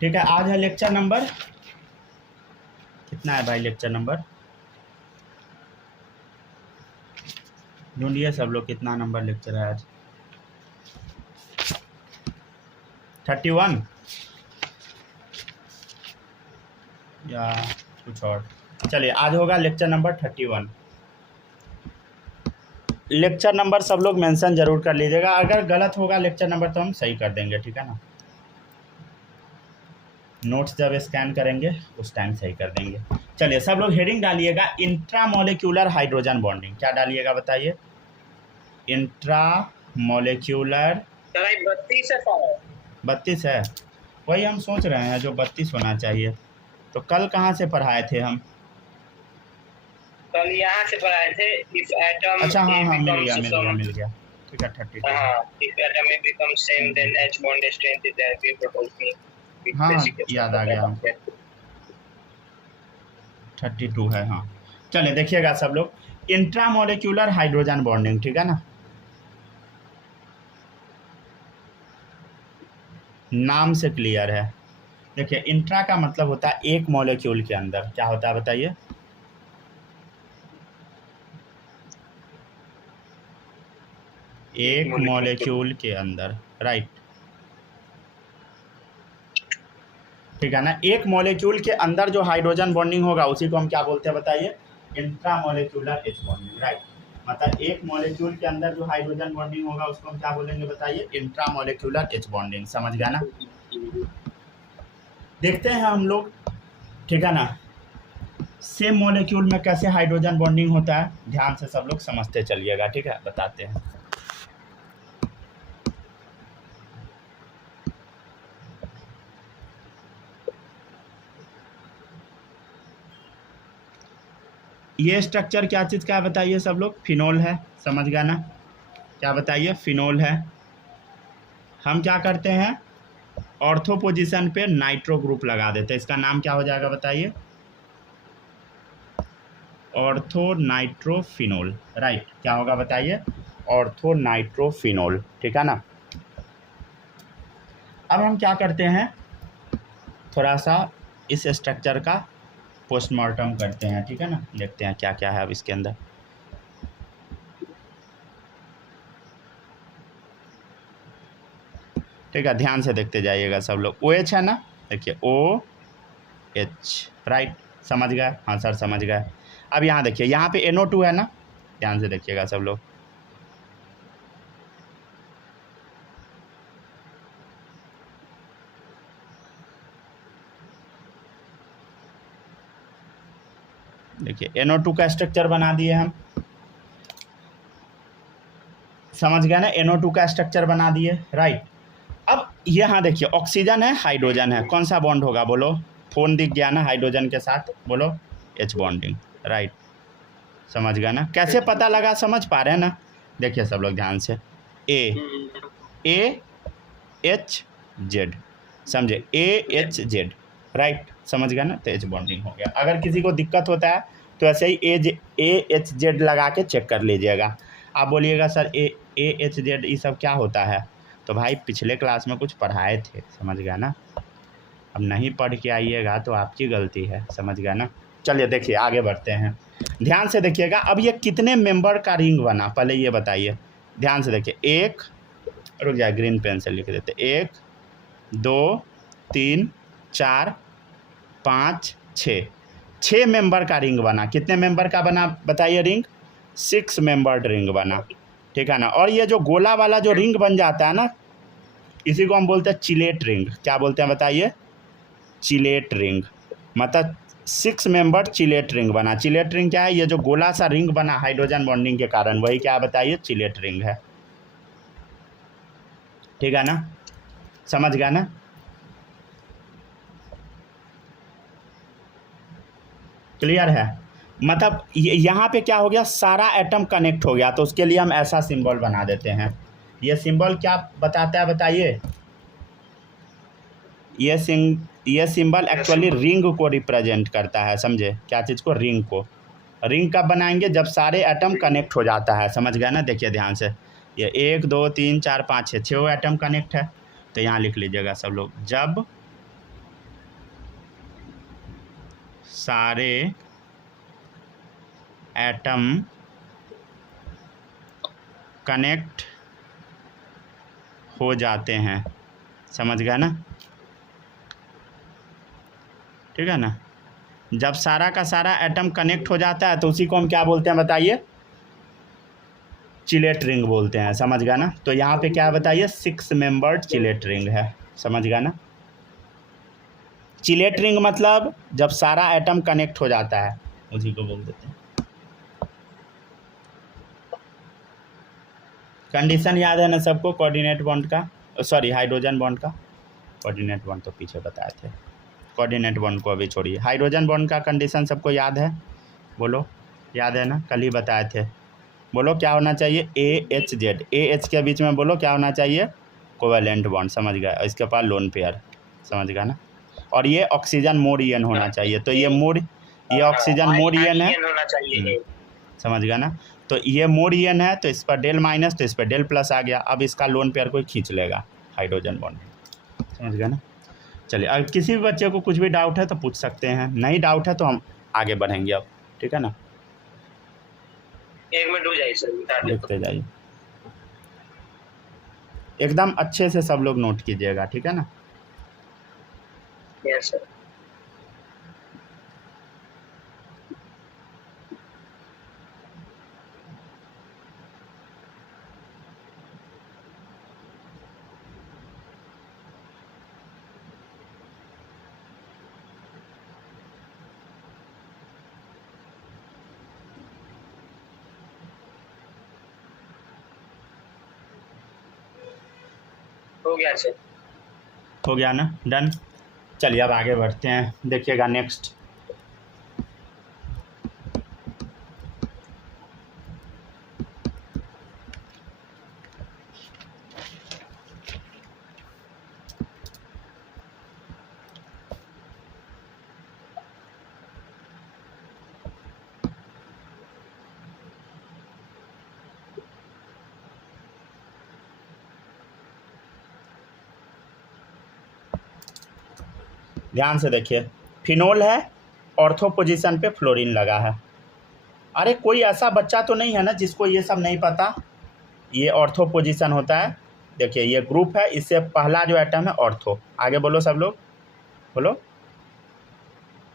ठीक है, आज है लेक्चर नंबर कितना है भाई? लेक्चर नंबर ढूंढिए सब लोग, कितना नंबर लेक्चर है आज? 31 या कुछ और? चलिए, आज होगा लेक्चर नंबर 31। लेक्चर नंबर सब लोग मेंशन जरूर कर लीजिएगा, अगर गलत होगा लेक्चर नंबर तो हम सही कर देंगे, ठीक है ना। नोट्स जब स्कैन करेंगे उस टाइम सही कर देंगे। चलिए सब लोग हेडिंग डालिएगा, इंट्रामोलिक्यूलर हाइड्रोजन बॉन्डिंग। क्या डालिएगा बताइए? इंट्रामोलिक्यूलर 32 है, वही हम सोच रहे हैं जो 32 होना चाहिए। तो कल कहाँ से पढ़ाए थे हम? कल यहाँ से पढ़ाए थे। इफ एटम अच्छा हाँ मिल गया ठीक है। 32 if atom a become same then H bond strength is as proportional. हाँ याद आ गया हमको, 32 है। हाँ चलिए देखिएगा सब लोग, इंट्रामोलिक्यूलर हाइड्रोजन बॉन्डिंग, ठीक है ना। नाम से क्लियर है। देखिए इंट्रा का मतलब होता है एक मॉलिक्यूल के अंदर। क्या होता है बताइए? एक मॉलिक्यूल के अंदर, राइट, ठीक है ना। एक मॉलिक्यूल के अंदर जो हाइड्रोजन बॉन्डिंग होगा उसी को हम क्या बोलते हैं बताइए? Intramolecular H bonding, right. मतलब एक मॉलिक्यूल के अंदर जो हाइड्रोजन बॉन्डिंग होगा उसको हम क्या बोलेंगे बताइए? Intramolecular H bonding. समझ गया ना? देखते हैं हम लोग, ठीक है ना, सेम मॉलिक्यूल में कैसे हाइड्रोजन बॉन्डिंग होता है। ध्यान से सब लोग समझते चलिएगा, ठीक है, बताते हैं। ये स्ट्रक्चर क्या चीज़ का है बताइए सब लोग? फिनोल है। समझ गया ना? क्या बताइए? फिनोल है। हम क्या करते हैं, ऑर्थो पोजीशन पे नाइट्रो ग्रुप लगा देते हैं। इसका नाम क्या हो जाएगा बताइए? Ortho nitrophenol, right. क्या होगा बताइए? ऑर्थो नाइट्रोफिनोल, ठीक है ना। अब हम क्या करते हैं, थोड़ा सा इस स्ट्रक्चर का पोस्टमार्टम करते हैं, ठीक है ना। देखते हैं क्या क्या है अब इसके अंदर। ठीक है, ध्यान से देखते जाइएगा सब लोग। OH है ना, देखिए OH, राइट। समझ गए? हाँ सर समझ गए। अब यहाँ देखिए, यहाँ पे NO2 है ना, ध्यान से देखिएगा सब लोग। देखिए NO2 का स्ट्रक्चर बना दिए हम। समझ गए ना? NO2 का स्ट्रक्चर बना दिए, राइट। अब यहाँ देखिए, ऑक्सीजन है, हाइड्रोजन है, कौन सा बॉन्ड होगा बोलो? फोन दिख गया ना हाइड्रोजन के साथ, बोलो H बॉन्डिंग, राइट। समझ गया ना? कैसे पता लगा, समझ पा रहे हैं ना? देखिए सब लोग ध्यान से, AHZ, समझे? AHZ, right. समझ गया ना? तो H बॉन्डिंग हो गया। अगर किसी को दिक्कत होता है तो ऐसे ही AHZ लगा के चेक कर लीजिएगा। आप बोलिएगा सर AHZ ये सब क्या होता है? तो भाई पिछले क्लास में कुछ पढ़ाए थे, समझ गया ना। अब नहीं पढ़ के आइएगा तो आपकी गलती है, समझ गया ना। चलिए देखिए आगे बढ़ते हैं, ध्यान से देखिएगा। अब ये कितने मेंबर का रिंग बना, पहले ये बताइए। ध्यान से देखिए, एक, रुक जाए ग्रीन पेन से लिख देते, 1 2 3 4 5 6 मेंबर का रिंग बना। कितने मेंबर का बना बताइए रिंग? 6 मेंबर्ड रिंग बना, ठीक है ना। और ये जो गोला वाला जो रिंग बन जाता है ना, इसी को हम बोलते हैं चिलेट रिंग। क्या बोलते हैं बताइए? Chelate ring. मतलब 6 मेंबर्ड चिलेट रिंग बना। चिलेट रिंग क्या है? ये जो गोला सा रिंग बना हाइड्रोजन बॉन्डिंग के कारण, वही क्या बताइए? चिलेट रिंग है, ठीक है ना। समझ गया ना? क्लियर है? मतलब यहाँ पे क्या हो गया, सारा एटम कनेक्ट हो गया, तो उसके लिए हम ऐसा सिंबल बना देते हैं। ये सिंबल क्या बताता है बताइए? ये सिंबल एक्चुअली रिंग को रिप्रेजेंट करता है, समझे? क्या चीज़ को? रिंग को। रिंग कब बनाएंगे? जब सारे एटम कनेक्ट हो जाता है, समझ गया ना। देखिए ध्यान से, ये 1 2 3 4 5 6 एटम कनेक्ट है। तो यहाँ लिख लीजिएगा सब लोग, जब सारे एटम कनेक्ट हो जाते हैं, समझ गया ना, ठीक है ना। जब सारा का सारा एटम कनेक्ट हो जाता है तो उसी को हम क्या बोलते हैं बताइए, चिलेट रिंग बोलते हैं, समझ गया ना। तो यहाँ पे क्या बताइए, 6 मेंबर्ड चिलेट रिंग है, समझ गया ना। चिलेट रिंग मतलब जब सारा एटम कनेक्ट हो जाता है उसी को बोल देते हैं। कंडीशन याद है ना सबको, कोऑर्डिनेट बॉन्ड का, सॉरी हाइड्रोजन बॉन्ड का, कोऑर्डिनेट बॉन्ड तो पीछे बताए थे, कोऑर्डिनेट बॉन्ड को अभी छोड़िए। हाइड्रोजन बॉन्ड का कंडीशन सबको याद है, बोलो, याद है ना, कल ही बताए थे। बोलो क्या होना चाहिए, AHZ, AH के बीच में बोलो क्या होना चाहिए, कोवेलेंट बॉन्ड, समझ गए, इसके पास लोन पेयर, समझ गया ना। और ये ऑक्सीजन मोर ईएन होना चाहिए, तो ये मोर, ये ऑक्सीजन मोर ईएन है, होना चाहिए। समझ गया ना। तो ये मोर ईएन है तो इस पर डेल माइनस, तो इस पर डेल प्लस आ गया। अब इसका लोन पेयर कोई खींच लेगा हाइड्रोजन बॉन्ड, समझ गया ना। चलिए, अगर किसी भी बच्चे को कुछ भी डाउट है तो पूछ सकते हैं, नहीं डाउट है तो हम आगे बढ़ेंगे अब, ठीक है ना। 1 मिनट हो जाए सर, लिखते जाइए, एकदम अच्छे से सब लोग नोट कीजिएगा, ठीक है ना। Yes sir. हो गया सर, हो गया ना, डन। चलिए अब आगे बढ़ते हैं, देखिएगा नेक्स्ट। ध्यान से देखिए, फिनोल है, ऑर्थो पोजीशन पे फ्लोरीन लगा है। अरे कोई ऐसा बच्चा तो नहीं है ना जिसको ये सब नहीं पता, ये ऑर्थो पोजीशन होता है। देखिए ये ग्रुप है, इससे पहला जो एटम है ऑर्थो, आगे बोलो सब लोग, बोलो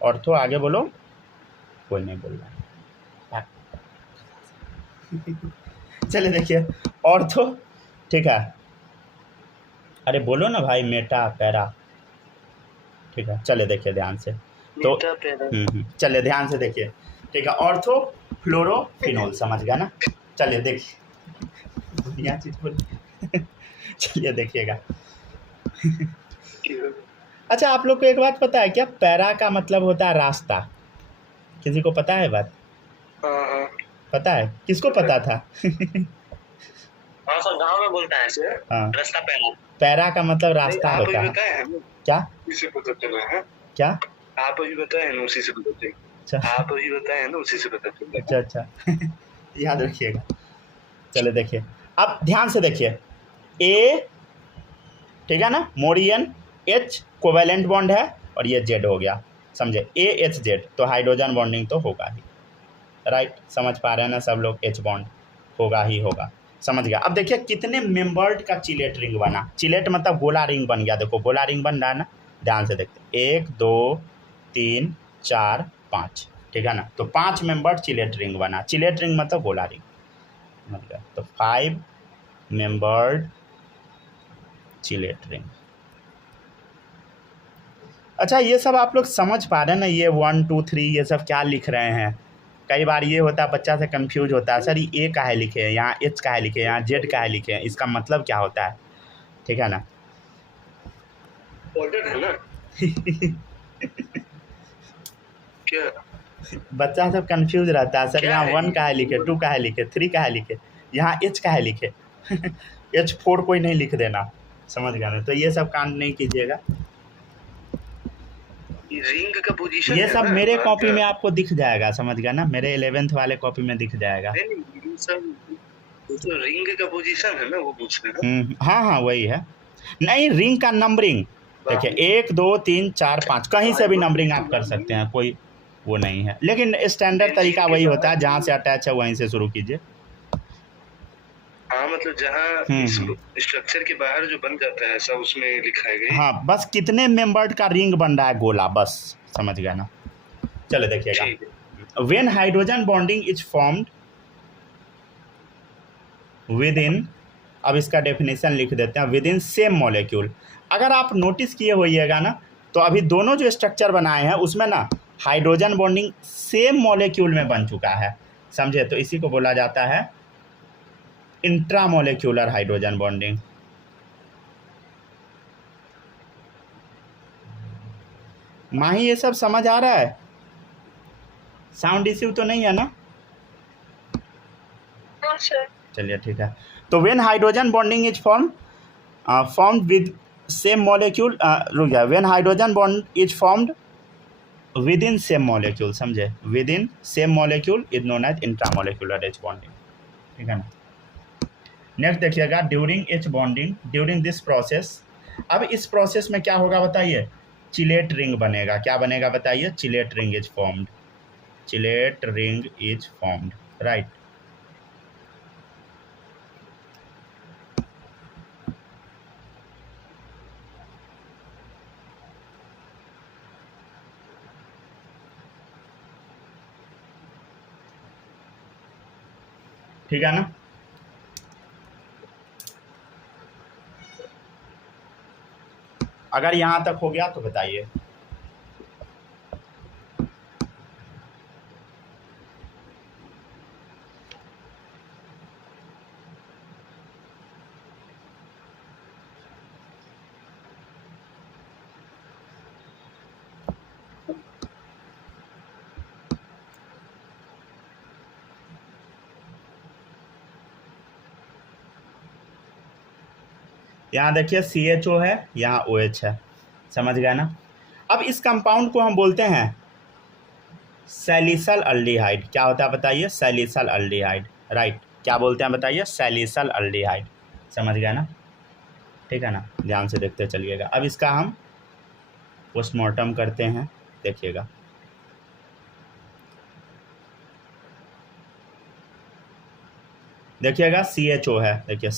ऑर्थो, आगे बोलो, कोई नहीं बोल रहा है। चलिए देखिए ऑर्थो, ठीक है, अरे बोलो ना भाई, मेटा पैरा, ठीक है। चले देखिए ध्यान से, तो चलिए ध्यान से देखिए, ठीक है, ऑर्थो फ्लोरो फिनोल, समझ गया ना। चलिए देखिए, बढ़िया चीज बोली। चलिए देखिएगा। अच्छा आप लोग को एक बात पता है क्या, पैरा का मतलब होता है रास्ता, किसी को पता है बात? पता है, किसको पता था? हाँ सर, गांव में बोलता है सर, हाँ, रास्ता पैरा। पैरा का मतलब रास्ता होता है। क्या इसे पता चला है, क्या आप अभी बताए ना उसी से पता चला। अच्छा आप अभी बताए ना उसी से पता चला। अच्छा अच्छा। याद रखिएगा। चले देखिए, अब ध्यान से देखिए, ए, ठीक है ना, मोरियन, H कोवेलेंट बॉन्ड है, और ये Z हो गया, समझे, AHZ, तो हाइड्रोजन बॉन्डिंग तो होगा ही, राइट, समझ पा रहे हैं ना सब लोग, H बॉन्ड होगा ही होगा, समझ गया। अब देखिए कितने मेंबर्ड का चिलेट रिंग बना, चिलेट मतलब गोला रिंग बन गया, देखो गोला रिंग बन रहा है ना, ध्यान से देखते, 1 2 3 4 5, ठीक है ना। तो 5 मेंबर्ड चिलेट रिंग बना, चिलेट रिंग मतलब गोला रिंग, समझ गया। तो 5 मेंबर्ड चिलेट रिंग। अच्छा ये सब आप लोग समझ पा रहे हैं ना, ये 1 2 3 ये सब क्या लिख रहे हैं। कई बार ये होता है, बच्चा से कंफ्यूज होता है, सर ये का है लिखे हैं, यहाँ H का है लिखे हैं, यहाँ Z का है लिखे हैं, इसका मतलब क्या होता है, ठीक है ना। ऑर्डर है ना क्या बच्चा सब कंफ्यूज रहता है, सर यहाँ 1 का है लिखे, 2 का है लिखे, 3 का है लिखे, यहाँ H का है लिखे। H4 कोई नहीं लिख देना, समझ गया ना। तो ये सब कांड नहीं कीजिएगा, रिंग का पोजीशन ये सब मेरे कॉपी में आपको दिख जाएगा, समझ गया ना, मेरे 11th वाले कॉपी में दिख जाएगा। नहीं सब तो रिंग का पोजीशन है ना, वो पूछ रहे हैं। हाँ हाँ वही है, नहीं रिंग का नंबरिंग देखिए 1 2 3 4 5, कहीं से भी नंबरिंग आप कर सकते हैं, कोई वो नहीं है, लेकिन स्टैंडर्ड तरीका वही होता है, जहाँ से अटैच है वहीं से शुरू कीजिए। हाँ मतलब जहाँ इस स्ट्रक्चर के बाहर जो बन जाता है ऐसा उसमें लिखा है गई। हाँ, बस कितने मेंबर्ड का रिंग बन रहा है गोला, बस समझ गए ना। चलो देखिएगा, ठीक है। When hydrogen bonding is formed with in, अब इसका डेफिनेशन लिख देते हैं, विद इन सेम मॉलिक्यूल। अगर आप नोटिस किए होइएगा ना, तो अभी दोनों जो स्ट्रक्चर बनाए हैं उसमें ना हाइड्रोजन बॉन्डिंग सेम मॉलिक्यूल में बन चुका है, समझे। तो इसी को बोला जाता है इंट्रामोलिक्यूलर हाइड्रोजन बॉन्डिंग। माही ये सब समझ आ रहा है? साउंड इश्यू तो नहीं है ना? हाँ सर। चलिए ठीक है। तो when hydrogen bonding is formed with same molecule, रुक गया, when hydrogen bond is formed within same molecule, समझे, within same molecule is known as intramolecular H bonding, ठीक है ना। नेक्स्ट देखिएगा, during H bonding, during this process. अब इस process में क्या होगा बताइए, चिलेट रिंग बनेगा। क्या बनेगा बताइए, chelate ring is formed, chelate ring is formed, right. ठीक है ना। अगर यहाँ तक हो गया तो बताइए। यहाँ देखिए CHO है, यहाँ OH है, समझ गए ना। अब इस कंपाउंड को हम बोलते हैं सैलिसल अल्डिहाइड। क्या होता है बताइए, सैलिसल अल्डिहाइड, राइट। क्या बोलते हैं बताइए, सैलिसल अल्डिहाइड, समझ गए ना, ठीक है ना। ध्यान से देखते चलिएगा। अब इसका हम पोस्टमार्टम करते हैं, देखिएगा। देखिएगा CHO है, देखिए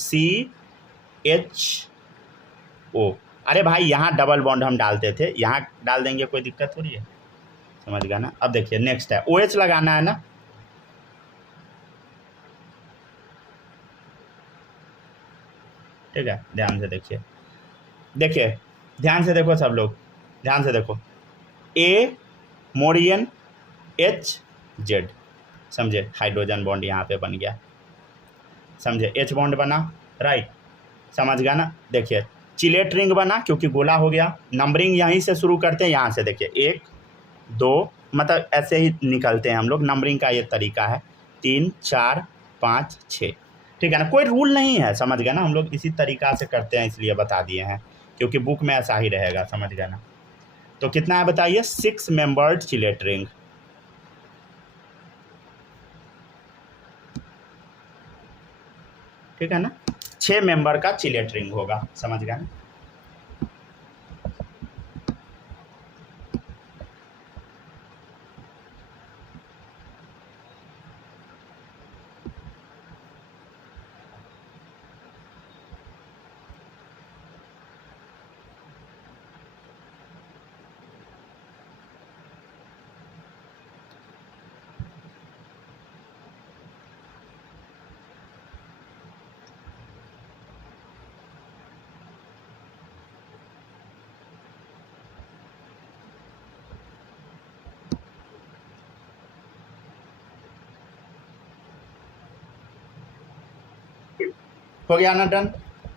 CHO। अरे भाई यहाँ डबल बॉन्ड हम डालते थे, यहाँ डाल देंगे, कोई दिक्कत हो रही है, समझ गया ना। अब देखिए नेक्स्ट है OH लगाना है ना, ठीक है। ध्यान से देखिए, देखिए ध्यान से देखो सब लोग, ध्यान से देखो, A मोरियन HZ, समझे, हाइड्रोजन बॉन्ड यहाँ पे बन गया, समझे, H बॉन्ड बना, राइट, समझ गया ना। देखिए चिलेट रिंग बना क्योंकि गोला हो गया। नंबरिंग यहीं से शुरू करते हैं, यहाँ से देखिए 1 2, मतलब ऐसे ही निकलते हैं हम लोग, नंबरिंग का ये तरीका है, 3 4 5 6, ठीक है ना। कोई रूल नहीं है, समझ गया ना, हम लोग इसी तरीका से करते हैं, इसलिए बता दिए हैं, क्योंकि बुक में ऐसा ही रहेगा, समझ गया ना। तो कितना है बताइए, 6 मेंबर्ड चिलेट रिंग, ठीक है ना, 6 मेंबर का चिलेट रिंग होगा, समझ गया ना। हो गया ना डन।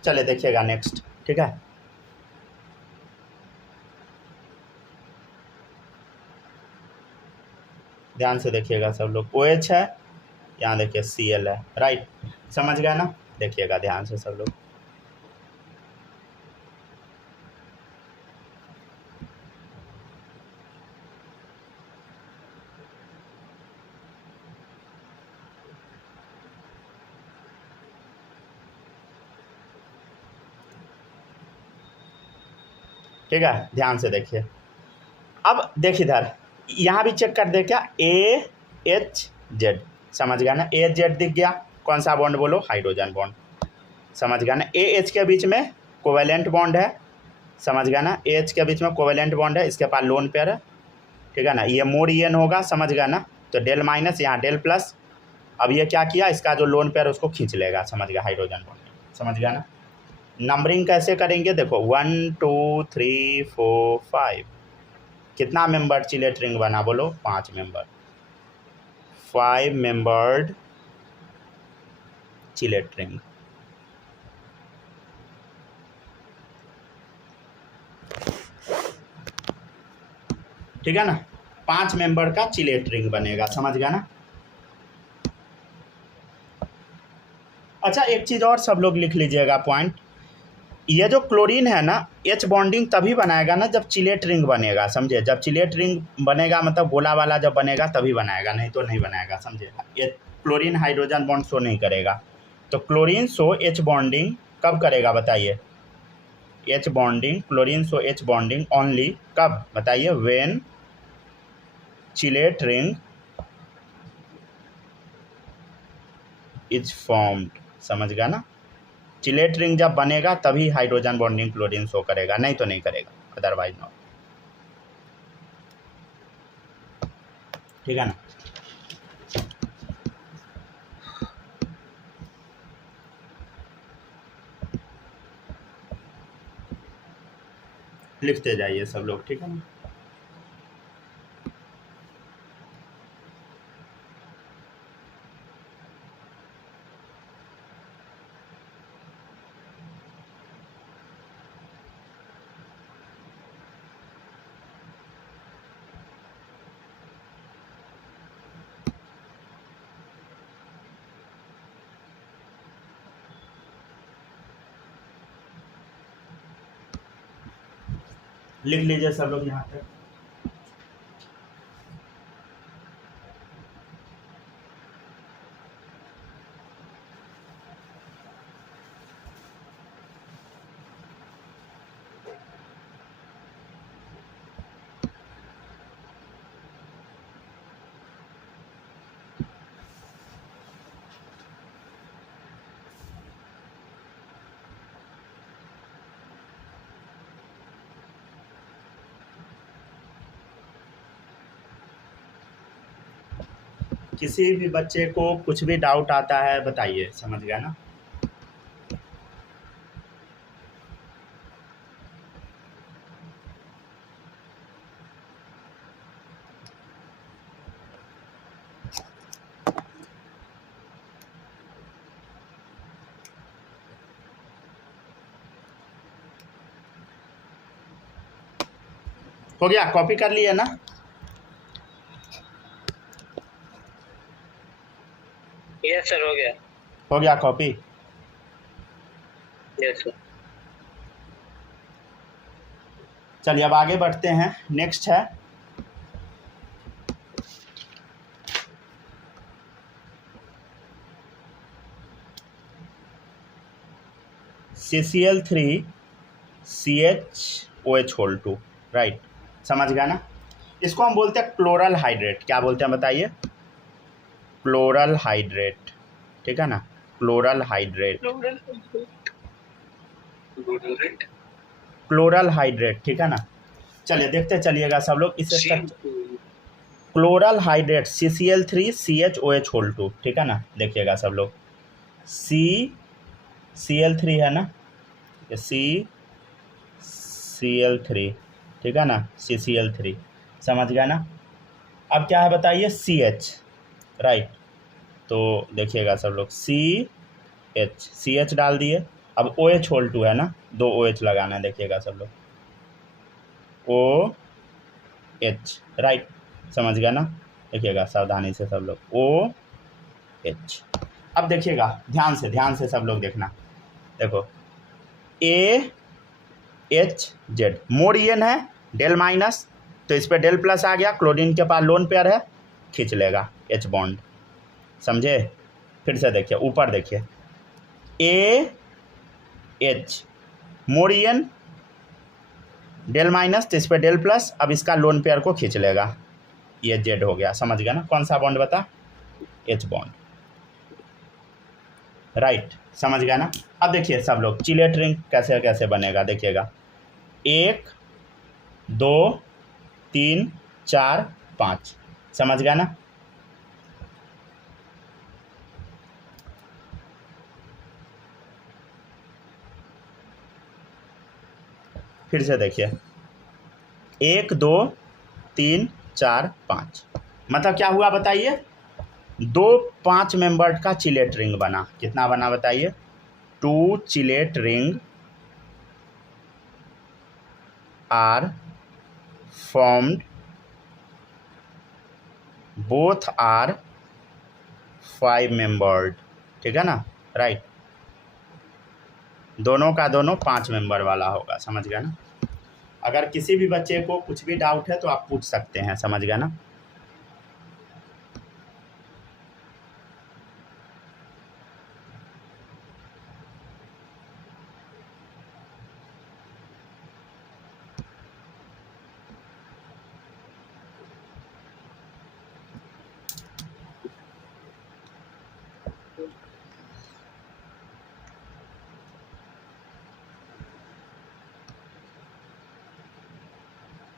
चले देखिएगा नेक्स्ट, ठीक है। ध्यान से देखिएगा सब लोग, OH है, यहाँ देखिए Cl है, राइट, समझ गया ना। देखिएगा ध्यान से सब लोग, ठीक है, ध्यान से देखिए। अब देख इधर, यहाँ भी चेक कर दे क्या, AHZ, समझ गया ना, AHZ दिख गया, कौन सा बॉन्ड बोलो, हाइड्रोजन बॉन्ड, समझ गया ना। AH के बीच में कोवेलेंट बॉन्ड है, समझ गया ना, AH के बीच में कोवेलेंट बॉन्ड है, इसके पास लोन पेयर है, ठीक है ना। ये मोर EN होगा, समझ गया ना, तो डेल माइनस यहाँ डेल प्लस, अब ये क्या किया, इसका जो लोन पेयर उसको खींच लेगा, समझ गया, हाइड्रोजन बॉन्ड, समझ गया ना। नंबरिंग कैसे करेंगे, देखो 1 2 3 4 5, कितना मेंबर चिलेट रिंग बना बोलो, 5 मेंबर, 5 मेंबर्ड चिलेट रिंग। ठीक है ना, 5 मेंबर का चिलेट रिंग बनेगा, समझ गया ना। अच्छा एक चीज़ और सब लोग लिख लीजिएगा पॉइंट, ये जो क्लोरीन है ना, H बॉन्डिंग तभी बनाएगा ना जब चिलेट रिंग बनेगा, समझे। जब चिलेट रिंग बनेगा मतलब गोला वाला जब बनेगा तभी बनाएगा, नहीं तो नहीं बनाएगा, समझे। ये क्लोरीन हाइड्रोजन बॉन्ड शो नहीं करेगा, तो क्लोरीन शो H बॉन्डिंग कब करेगा बताइए, H bonding, chlorine show H bonding only कब बताइए, when chelate ring is formed, समझ गया ना। चिलेट रिंग जब बनेगा तभी हाइड्रोजन बॉन्डिंग क्लोरीन शो करेगा, नहीं तो नहीं करेगा, अदरवाइज नो, ठीक है ना। लिखते जाइए सब लोग, ठीक है ना। लिख लीजिए सब लोग यहाँ पे। किसी भी बच्चे को कुछ भी डाउट आता है बताइए, समझ गया ना। हो गया, कॉपी कर लिए ना। यस सर, हो गया कॉपी। Yes sir. चलिए अब आगे बढ़ते हैं, नेक्स्ट है CCl3CHOH2, राइट, समझ गया ना। इसको हम बोलते हैं क्लोरल हाइड्रेट, क्या बोलते हैं बताइए, क्लोरल हाइड्रेट, ठीक है ना, क्लोरल हाइड्रेट, क्लोरल हाइड्रेट, ठीक है ना। चलिए देखते चलिएगा सब लोग इस क्लोरल हाइड्रेट CCl3CHOH2, ठीक है ना। देखिएगा सब लोग, CCl3 है ना, CCl3, ठीक है ना, CCl3, समझ गया ना। अब क्या है बताइए, CH, राइट, तो देखिएगा सब लोग CH डाल दिए, अब OH2 है ना, 2 OH लगाना है, देखिएगा सब लोग, OH, राइट, समझ गया ना। देखिएगा सावधानी से सब लोग, OH। अब देखिएगा ध्यान से सब लोग देखना, देखो AHZ मोर EN है, डेल माइनस, तो इस पर डेल प्लस आ गया, क्लोरीन के पास लोन पेयर है, खींच लेगा H बॉन्ड, समझे। फिर से देखिए ऊपर देखिए, AH मोर EN डेल माइनस, तो इस पर डेल प्लस, अब इसका लोन पेयर को खींच लेगा, ये जेड हो गया, समझ गया ना। कौन सा बॉन्ड बता, एच बॉन्ड, राइट, समझ गया ना। अब देखिए सब लोग चिलेट रिंग कैसे कैसे बनेगा, देखिएगा 1 2 3 4 5, समझ गया ना। फिर से देखिए 1 2 3 4 5, मतलब क्या हुआ बताइए, 2 5 मेंबर्ड का चिलेट रिंग बना। कितना बना बताइए, 2 chelate ring are formed, both are 5 membered, ठीक है ना, राइट। दोनों का दोनों 5 मेंबर वाला होगा, समझ गया ना। अगर किसी भी बच्चे को कुछ भी डाउट है तो आप पूछ सकते हैं, समझ गया ना।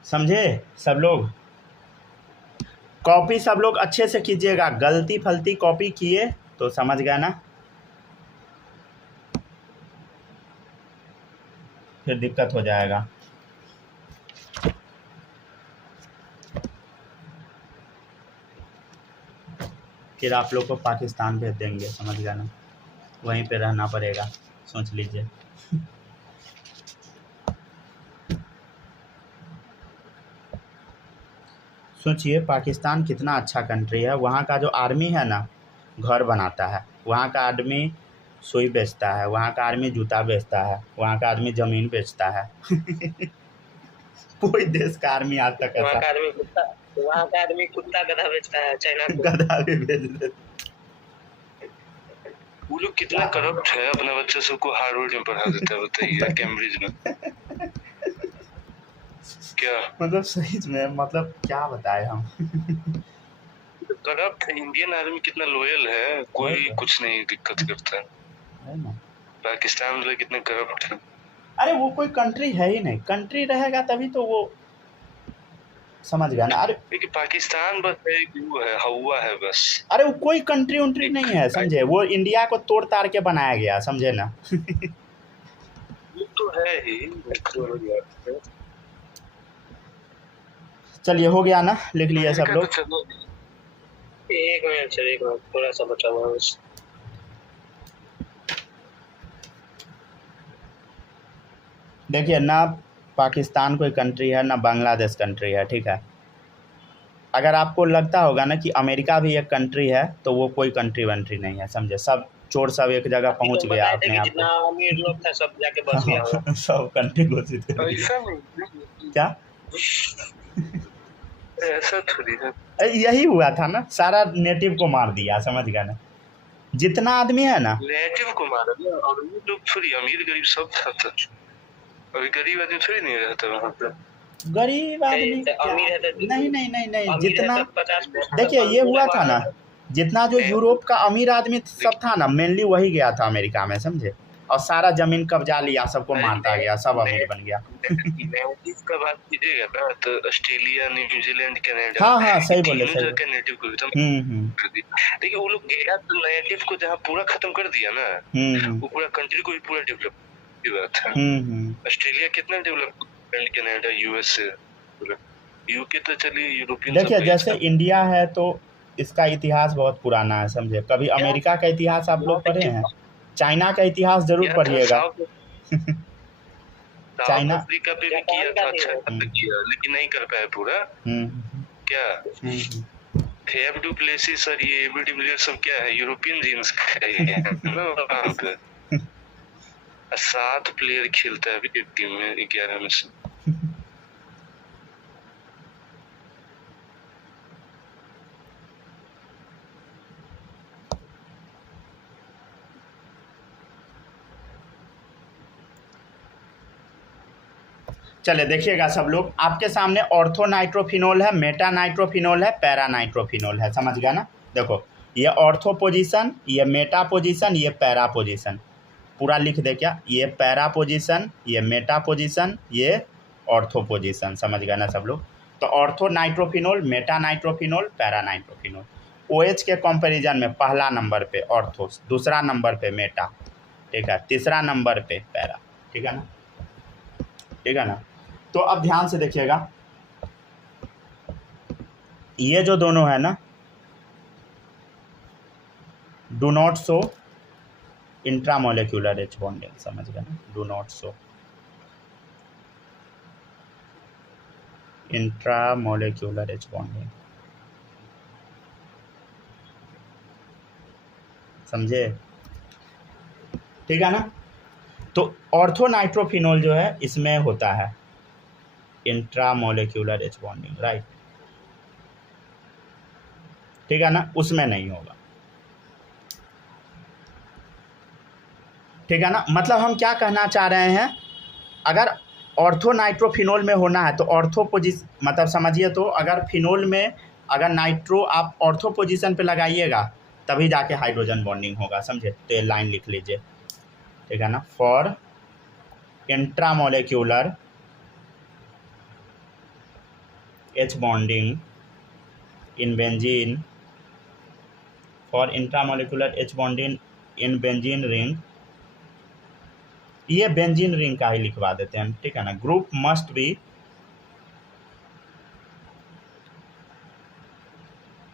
समझे सब लोग। कॉपी सब लोग अच्छे से कीजिएगा, गलती फलती कॉपी किए तो समझ गया ना, फिर दिक्कत हो जाएगा। फिर आप लोग को पाकिस्तान भेज देंगे, समझ गया ना, वहीं पे रहना पड़ेगा, सोच लीजिए। सोचिए पाकिस्तान कितना अच्छा कंट्री है, वहाँ का जो आर्मी है ना घर बनाता है, वहाँ का आदमी सुई बेचता है, वहाँ का आदमी जूता बेचता है, वहाँ का आदमी ज़मीन बेचता है कोई देश का आर्मी आज तक वहाँ ऐसा का आदमी कुत्ता गधा बेचता है चाइना को। गधा भी भेज देता। वो लोग कितना करप्ट है, अपने बच्चे सबको हार्वर्ड में पढ़ा देता है, बताइए, कैम्ब्रिज में। क्या मतलब सही में, मतलब क्या बताए हम करप्ट है। इंडियन आर्मी कितना लॉयल है, कोई कुछ नहीं दिक्कत करता है। है ना। पाकिस्तान वाले कितने करप्ट है। अरे वो कोई कंट्री है ही नहीं, कंट्री रहेगा तभी तो वो, समझ गया ना। अरे देखिए पाकिस्तान बस एक वो है, हवा है बस। अरे वो कोई कंट्री उंट्री नहीं है, समझे, वो इंडिया को तोड़ ताड़ के बनाया गया, समझे ना वो तो है ही। चलिए हो गया ना, लिख लिया सब लोग। एक मिनट सर, एक मिनट, थोड़ा सा बचा हुआ है बस। देखिए ना, पाकिस्तान कोई कंट्री है ना बांग्लादेश कंट्री है, ठीक है। अगर आपको लगता होगा ना कि अमेरिका भी एक कंट्री है तो वो कोई कंट्री वंट्री नहीं है, समझे। सब चोर सब एक जगह पहुंच गया अपने आप जितना अमीर लोग था सब जाके बस गया होगा। को सब कंट्री घोषित कर दिया। ऐसा नहीं, क्या ऐसा थोड़ी है। यही हुआ था ना, सारा नेटिव को मार दिया, समझ गया ना, जितना आदमी है ना। नेटिव को मारा ना, और वो लोग थोड़ी अमीर गरीब सब था। अभी गरीब आदमी थोड़ी नहीं रहता वहाँ पे। गरीब आदमी अमीर है तो नहीं नहीं नहीं नहीं, अमीर है जितना तो 50% देखिए ये हुआ था ना, जितना जो यूरोप का अमीर आदमी सब था ना, मेनली वही गया था अमेरिका में, समझे, और सारा जमीन कब्जा लिया, सबको मारता गया, सब अमीर बन गया नेटिव का बात कीजिएगा ना तो ऑस्ट्रेलिया, न्यूजीलैंड, कनाडा, हाँ हाँ सही बोले, तीनों सही जगह के नेटिव को भी तो हम्म। कर दिया। देखिए वो लोग गया तो नेटिव को जहाँ पूरा खत्म कर दिया ना, वो पूरा कंट्री को भी पूरा डेवलप किया था। ऑस्ट्रेलिया कितना डेवलपमेंट, कनाडा, यूएसए, यूके तो चलिए यूरोपियन। देखिए जैसे इंडिया है तो इसका इतिहास बहुत पुराना है, समझे। कभी अमेरिका का इतिहास आप लोग पढ़े हैं, चाइना का इतिहास जरूर पढ़िएगा चाइना अफ्रीका पे भी किया था, अच्छा किया, लेकिन नहीं कर पाया पूरा। क्या फेब डू प्लेसिस और ये एबी डिविलियर्स सब क्या है, यूरोपियन जीन्स का है 7 प्लेयर खेलता है अभी टीम में 11 में से। चलिए देखिएगा सब लोग, आपके सामने ऑर्थो नाइट्रोफिनोल है, मेटा नाइट्रोफिनोल है, पैरा नाइट्रोफिनोल है, समझ गया ना। देखो ये ऑर्थो पोजीशन, ये मेटा पोजीशन, ये पैरा पोजीशन, पूरा लिख दे क्या, ये पैरा पोजीशन, ये मेटा पोजीशन, ये ऑर्थो पोजीशन, समझ गया ना सब लोग। तो ortho nitrophenol, Meta nitrophenol, para nitrophenol. OH के कंपैरिजन में पहला नंबर पे ऑर्थो, दूसरा नंबर पे मेटा, ठीक है, तीसरा नंबर पे पैरा, ठीक है ना, ठीक है ना। तो अब ध्यान से देखिएगा, ये जो दोनों है ना, do not show intramolecular H bonding, समझ गए ना, do not show intramolecular H bonding, समझे, ठीक है ना। तो ऑर्थो नाइट्रोफिनोल जो है इसमें होता है इंट्रामोलिक्यूलर H बॉन्डिंग, राइट, ठीक है ना, उसमें नहीं होगा, ठीक है ना। मतलब हम क्या कहना चाह रहे हैं, अगर ऑर्थो नाइट्रोफिनोल में होना है तो ऑर्थो पोजिशन, मतलब समझिए, तो अगर फिनोल में अगर नाइट्रो आप ऑर्थो पोजीशन पे लगाइएगा तभी जाके हाइड्रोजन बॉन्डिंग होगा, समझे। तो ये लाइन लिख लीजिए, ठीक है ना, for intramolecular H bonding in benzene, for intramolecular H bonding in benzene ring, ये बेंजीन रिंग का ही लिखवा देते हैं, ठीक है ना। Group must be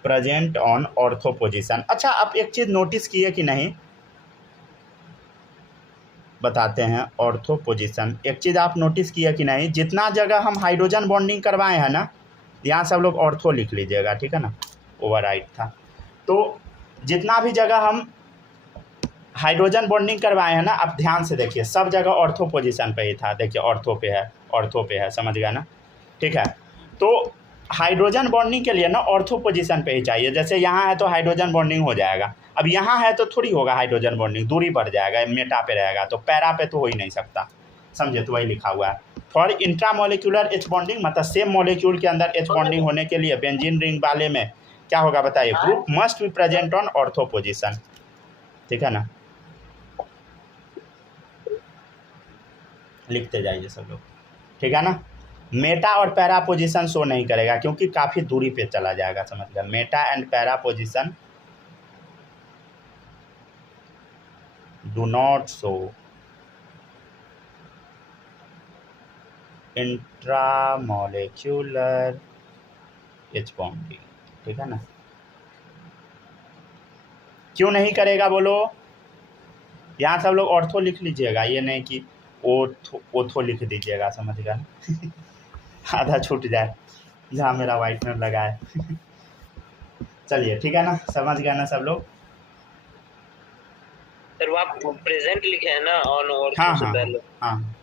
present on ortho position. अच्छा, आप एक चीज नोटिस किए कि नहीं, बताते हैं ऑर्थो पोजीशन। एक चीज आप नोटिस किए कि नहीं, जितना जगह हम हाइड्रोजन बॉन्डिंग करवाए हैं ना, यहाँ सब लोग ऑर्थो लिख लीजिएगा, ठीक है ना, ओवरराइट था। तो जितना भी जगह हम हाइड्रोजन बॉन्डिंग करवाए हैं ना, आप ध्यान से देखिए, सब जगह ऑर्थो पोजीशन पे ही था, देखिए ऑर्थो पे है, ऑर्थो पे है, समझ गया ना, ठीक है। तो हाइड्रोजन बॉन्डिंग के लिए ना ऑर्थो पोजीशन पे ही चाहिए, जैसे यहाँ है तो हाइड्रोजन बॉन्डिंग हो जाएगा, अब यहाँ है तो थोड़ी होगा हाइड्रोजन बॉन्डिंग, दूरी बढ़ जाएगा, मेटा पे रहेगा, तो पैरा पे तो हो ही नहीं सकता, समझे। तो वही लिखा हुआ है, फॉर इंट्रामोलिक्यूलर H बॉन्डिंग, मतलब सेम मॉलिक्यूल के अंदर H बॉन्डिंग होने के लिए बेंजीन रिंग वाले में क्या होगा बताइए, group must be present on ortho position, ठीक है ना। लिखते जाइए सब लोग, ठीक है ना। मेटा और पैरा पोजीशन शो नहीं करेगा क्योंकि काफ़ी दूरी पे चला जाएगा, समझ गया। Meta and para position do not show intramolecular H bonding, ठीक है ना। क्यों नहीं करेगा बोलो, यहाँ सब लोग ऑर्थो लिख लीजिएगा, ये नहीं कि ओथो लिख दीजिएगा, समझ गया आधा छूट जाए जहाँ मेरा वाइटनर लगा है चलिए, ठीक है ना, समझ गया ना सब लोग। सर वो आप प्रेजेंट लिखे हैं ना ऑन और हाँ से हाँ पहले। हाँ,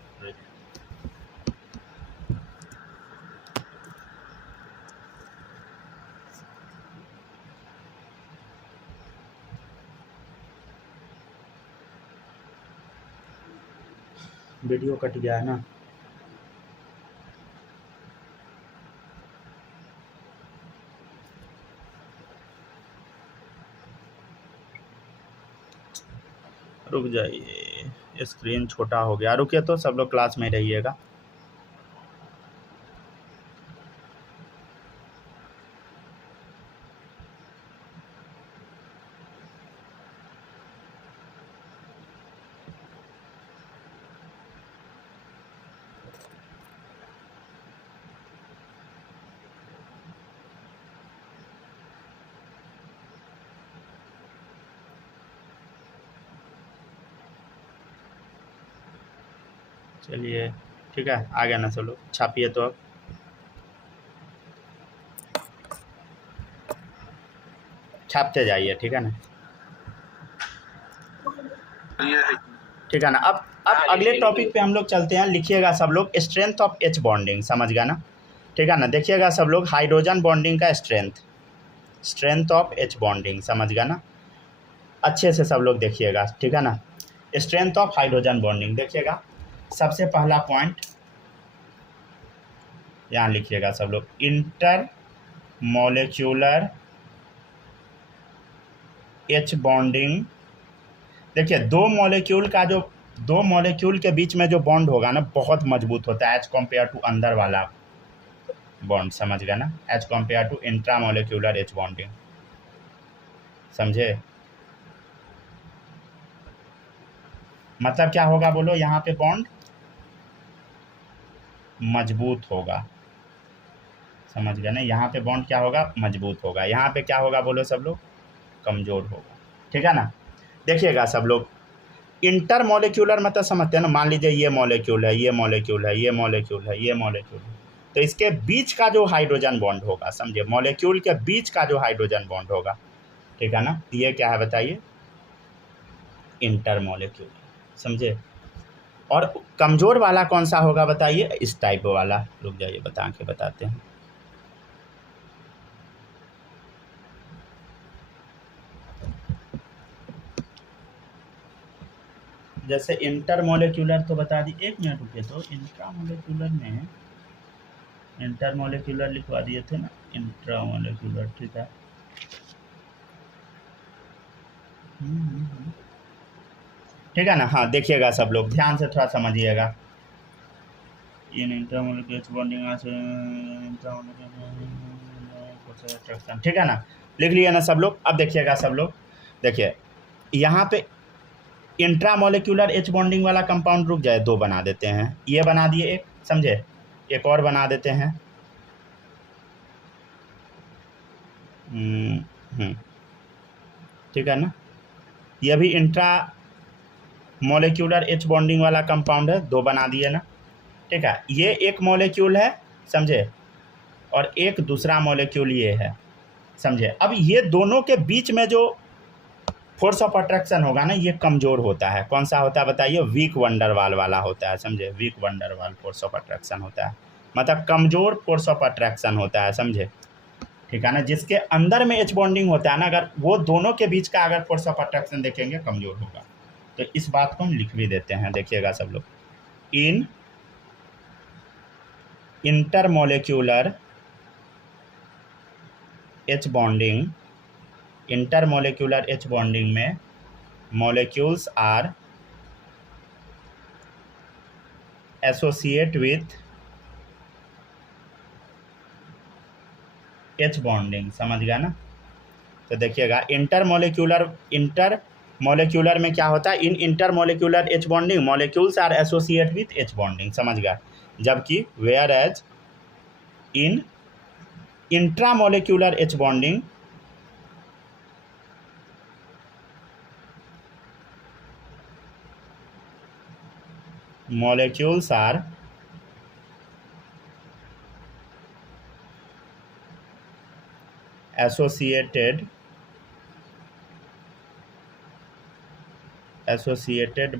वीडियो कट गया है ना, रुक जाइए, स्क्रीन छोटा हो गया, रुकिए, तो सब लोग क्लास में रहिएगा। चलिए, ठीक है, आ गया ना सब लोग, छापिए तो अब छापते जाइए, ठीक है ना, ठीक है ना। अब अगले टॉपिक पे हम लोग चलते हैं, लिखिएगा सब लोग, स्ट्रेंथ ऑफ H बॉन्डिंग, समझ गया ना, ठीक है ना। देखिएगा सब लोग, हाइड्रोजन बॉन्डिंग का स्ट्रेंथ ऑफ H बॉन्डिंग, समझ गया ना, अच्छे से सब लोग देखिएगा, ठीक है ना। स्ट्रेंथ ऑफ हाइड्रोजन बॉन्डिंग देखिएगा, सबसे पहला पॉइंट यहाँ लिखिएगा सब लोग, इंटर मॉलिक्यूलर एच बॉन्डिंग। देखिए दो मॉलिक्यूल के बीच में जो बॉन्ड होगा ना बहुत मजबूत होता है एज कम्पेयर टू अंदर वाला बॉन्ड, समझ गया ना, as compare to intramolecular H bonding, समझे। मतलब क्या होगा बोलो, यहाँ पे बॉन्ड मजबूत होगा, समझ गए ना, यहाँ पे बॉन्ड क्या होगा, मजबूत होगा। यहाँ पे क्या होगा बोलो सब लोग, कमज़ोर होगा, ठीक है ना। देखिएगा सब लोग, इंटर मॉलिक्यूलर मतलब समझते हैं ना, मान लीजिए ये मॉलिक्यूल है, ये मॉलिक्यूल है, ये मॉलिक्यूल है, ये मॉलिक्यूल है, तो इसके बीच का जो हाइड्रोजन बॉन्ड होगा, समझे, मॉलिक्यूल के बीच का जो हाइड्रोजन बॉन्ड होगा, ठीक है ना, ये क्या है बताइए, इंटर मॉलिक्यूल, समझे। और कमज़ोर वाला कौन सा होगा बताइए, इस टाइप वाला, रुक जाइए बता के बताते हैं। जैसे इंटर मॉलिक्यूलर तो बता दी, एक मिनट रुकिए, तो इंट्रा मॉलिक्यूलर में इंटर मॉलिक्यूलर लिखवा दिए थे ना, इंट्रा मॉलिक्यूलर, ठीक है। ठीक है ना। हाँ देखिएगा सब लोग, ध्यान से थोड़ा समझिएगा, इन इंटर मॉलिक्यूलर बॉन्डिंग, ठीक है ना, लिख लिया ना सब लोग। अब देखिएगा सब लोग, देखिए यहाँ पे इंट्रा मॉलिक्यूलर एच बॉन्डिंग वाला कंपाउंड, रुक जाए, दो बना देते हैं, ये बना दिए एक, समझे, एक और बना देते हैं, ठीक है ना। ये भी इंट्रा मॉलिक्यूलर एच बॉन्डिंग वाला कंपाउंड है, दो बना दिए ना, ठीक है। ये एक मॉलिक्यूल है, समझे, और एक दूसरा मॉलिक्यूल ये है, समझे। अब ये दोनों के बीच में जो फोर्स ऑफ अट्रैक्शन होगा ना, ये कमज़ोर होता है। कौन सा होता है बताइए, वीक वंडरवाल वाला होता है, समझे, weak van der Waals force of attraction होता है, मतलब कमज़ोर फोर्स ऑफ अट्रैक्शन होता है, समझे, ठीक है ना। जिसके अंदर में एच बॉन्डिंग होता है ना, अगर वो दोनों के बीच का अगर फोर्स ऑफ अट्रैक्शन देखेंगे कमज़ोर होगा। तो इस बात को हम लिख भी देते हैं, देखिएगा सब लोग, in intermolecular H bonding, intermolecular H bonding में molecules are associate with H bonding, समझ गया ना। तो देखिएगा इंटरमोलिक्यूलर में क्या होता है, in intermolecular H bonding molecules are associate with H bonding, समझ गया। जबकि whereas in intramolecular H bonding molecules are associated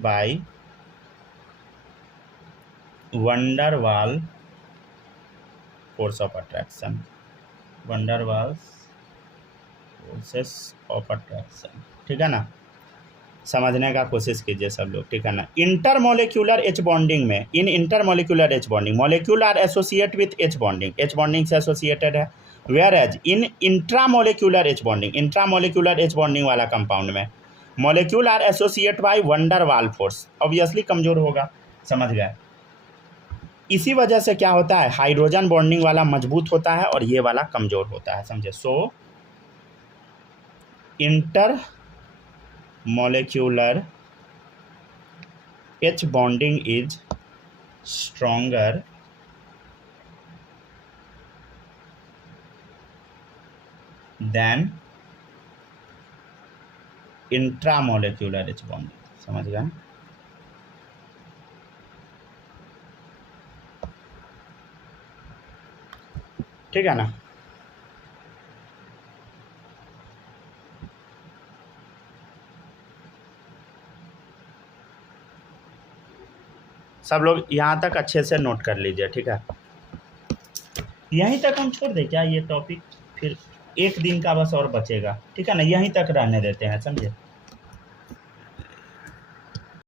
by van der Waal force of attraction, van der Waals forces of attraction, ठीक है ना। समझने का कोशिश कीजिए सब लोग, ठीक है ना। इंटरमोलिक्यूलर एच बॉन्डिंग में, in intermolecular H bonding molecule are associate with H bonding से एसोसिएटेड है। Whereas in intramolecular H bonding, intramolecular H bonding वाला कंपाउंड में molecule are associate by van der Waal force, obviously कमज़ोर होगा, समझ गए। इसी वजह से क्या होता है, हाइड्रोजन बॉन्डिंग वाला मजबूत होता है और ये वाला कमज़ोर होता है, समझे। सो inter molecular H bonding is stronger than intramolecular H bonding, समझ गए। ठीक है ना। सब लोग यहाँ तक अच्छे से नोट कर लीजिए, ठीक है। यहीं तक हम छोड़ दें क्या ये टॉपिक, फिर एक दिन का बस और बचेगा, ठीक है ना, यहीं तक रहने देते हैं, समझे।